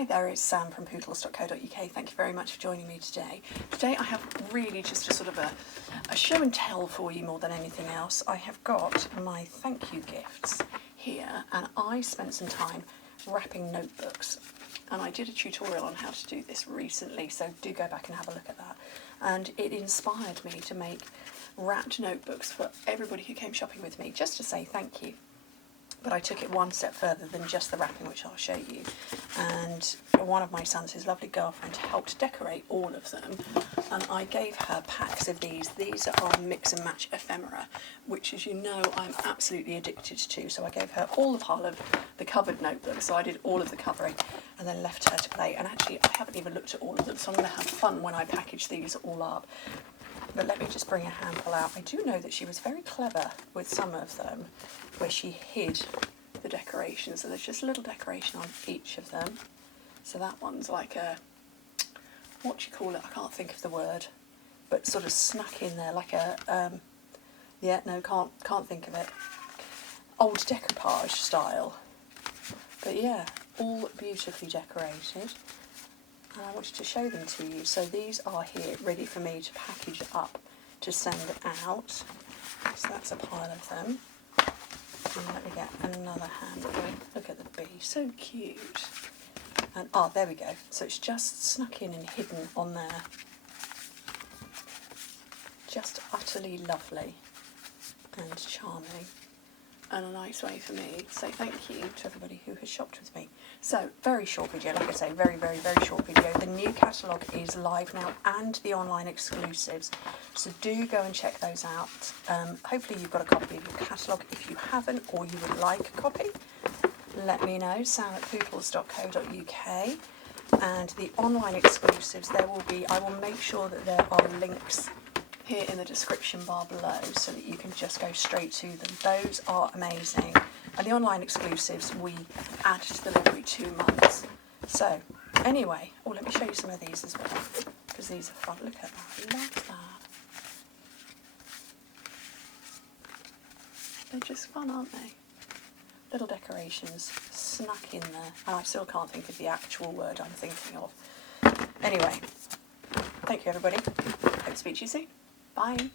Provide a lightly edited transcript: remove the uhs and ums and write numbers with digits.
Hi there, it's Sam from Pootles.co.uk. Thank you very much for joining me today. Today I have really just a sort of a show and tell for you more than anything else. I have got my thank you gifts here, and I spent some time wrapping notebooks, and I did a tutorial on how to do this recently, so do go back and have a look at that. And it inspired me to make wrapped notebooks for everybody who came shopping with me, just to say thank you. But I took it one step further than just the wrapping, which I'll show you. And one of my sons, his lovely girlfriend, helped decorate all of them. And I gave her packs of these. These are mix and match ephemera, which, as you know, I'm absolutely addicted to. So I gave her all the pile of the covered notebooks. So I did all of the covering and then left her to play. And actually, I haven't even looked at all of them. So I'm going to have fun when I package these all up. But let me just bring a handful out. I do know that she was very clever with some of them, where she hid the decorations. So there's just a little decoration on each of them. So that one's like a, what do you call it? I can't think of the word, but sort of snuck in there like a, yeah, no, can't think of it. Old decoupage style. But yeah, all beautifully decorated. And I wanted to show them to you. So these are here ready for me to package up to send out. So that's a pile of them. And let me get another handful. Look at the bee, so cute. And there we go. So it's just snuck in and hidden on there. Just utterly lovely and charming. And a nice way for me to say thank you to everybody who has shopped with me. So, very short video, like I say, very, very, very short video. The new catalogue is live now, and the online exclusives. So do go and check those out. Hopefully you've got a copy of your catalogue. If you haven't, or you would like a copy, let me know, sam@pootles.co.uk. And the online exclusives, there will be, I will make sure that there are links here in the description bar below so that you can just go straight to them. Those are amazing. And the online exclusives we add to them every 2 months. So anyway, let me show you some of these as well, because these are fun. Look at that, love that. They're just fun, aren't they? Little decorations snuck in there, and I still can't think of the actual word I'm thinking of. Anyway, thank you everybody. Hope to speak to you soon. Bye.